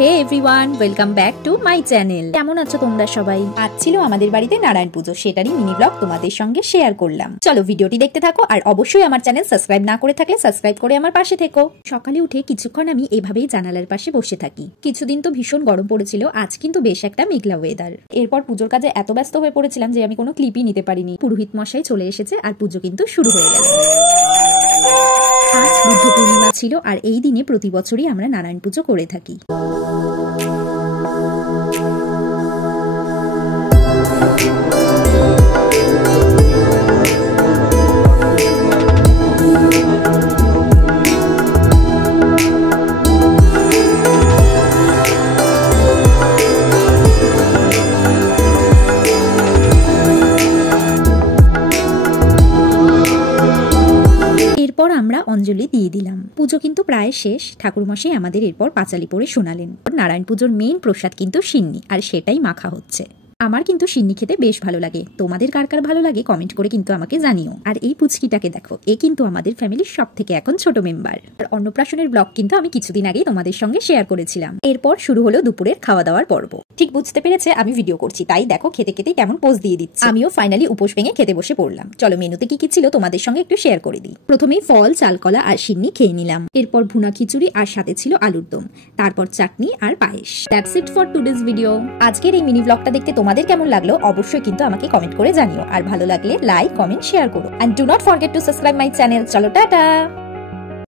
Hey everyone, welcome back to my channel. কেমন আছো তোমরা সবাই? আজ ছিল আমাদের বাড়িতে নারায়ণ পুজো, সেটারই মিনি ব্লগ তোমাদের সঙ্গে শেয়ার করলাম। চলো ভিডিওটি দেখতে থাকো, আর অবশ্যই আমার চ্যানেল সাবস্ক্রাইব না করে থাকলে সাবস্ক্রাইব করে আমার পাশে থেকো। সকালে উঠে কিছুক্ষণ আমি এভাবেই জানালার পাশে বসে থাকি। কিছুদিন তো ভীষণ গরম পড়েছিল, আজ কিন্তু বেশ একটা মেঘলা ওয়েদার। এরপর পুজোর কাজে এত ব্যস্ত হয়ে পড়েছিলাম যে আমি কোনো ক্লিপই নিতে পারিনি। পুরোহিত মশাই চলে এসেছে আর পুজো কিন্তু শুরু হয়ে গেল। আজ বুদ্ধ পূর্ণিমা ছিল, আর এই দিনে প্রতি বছরই আমরা নারায়ণ পুজো করে থাকি। এরপর আমরা অঞ্জলি দিয়ে দিলাম। পুজো কিন্তু প্রায় শেষ। ঠাকুরমশাই আমাদের এরপর পাঁচালি পড়ে শোনালেন। নারায়ণ পুজোর মেইন প্রসাদ কিন্তু সিন্নি, আর সেটাই মাখা হচ্ছে। আমার কিন্তু সিন্নি খেতে বেশ ভালো লাগে। তোমাদের কার কার ভালো লাগে কমেন্ট করে কিন্তু আমাকে জানিও। আর এই পুচকিটাকে দেখো, এ কিন্তু আমাদের ফ্যামিলির সব থেকে এখন ছোট মেম্বার। আর অন্নপ্রাশনের ব্লগ কিন্তু আমি কিছুদিন আগেই তোমাদের সঙ্গে শেয়ার করেছিলাম। এরপর শুরু হলো দুপুরের খাওয়া দাওয়ার পর্ব। ঠিক বুঝতে পেরেছে আমি ভিডিও করছি, তাই দেখো খেতে খেতে কেমন পোজ দিয়ে দিচ্ছে। আমিও ফাইনালি উপোস ভেঙে খেতে বসে পড়লাম। চলো মেনুতে কি কি ছিল তোমাদের সঙ্গে একটু শেয়ার করে দিই। প্রথমেই ফল, চালকলা আর সিন্নি খেয়ে নিলাম। এরপর ভুনা খিচুড়ি, আর সাথে ছিল আলুর দম, তারপর চাটনি আর পায়েস। That's it for today's video. আজকের এই মিনি ব্লগটা দেখতে তোমাদের কেমন লাগলো অবশ্যই কিন্তু আমাকে কমেন্ট করে জানিও। আর ভালো লাগলে লাইক, কমেন্ট, শেয়ার করো। And do not forget to subscribe my channel. চলো টাটা।